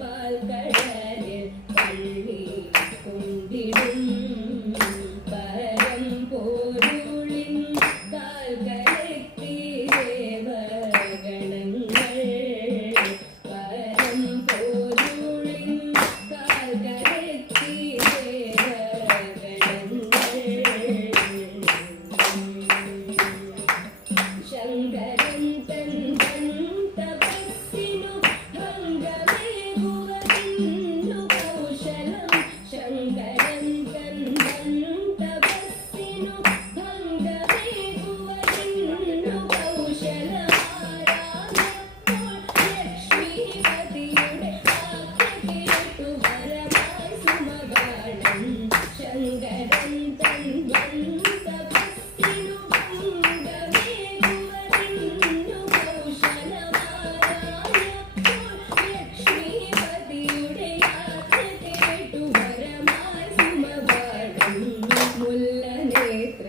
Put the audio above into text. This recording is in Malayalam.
പാൽക്കടലിൽ പള്ളി കൊണ്ടിടും പരം പോരുളിൻ കാൽക്കരത്തി ദേവഗണങ്ങൾ പരം പോരുളിൻ കാൽക്കരത്തി ദേവഗണങ്ങൾ ശങ്കരൻ തൻ തപസ്സിനു ഭംഗമേകുവതിന്നു കൗശലം ശങ്കരൻ തൻ തപസ്സിനു ഭംഗമേകുവതിന്നു കൗശലമാരായപ്പോൾ ലക്ഷ്മീപതിയുടെ വാക്ക് കേട്ടു വരമായി സുമഗാനം ശങ്കരൻ തൻ തപസ്സിനു ഭംഗമേകുവതിന്നു കൗശലമാരായപ്പോൾ ലക്ഷ്മീപതിയുടെ യാത്ര കേട്ടു വരമായി സുമഗാനം മുല്ലനേത്ര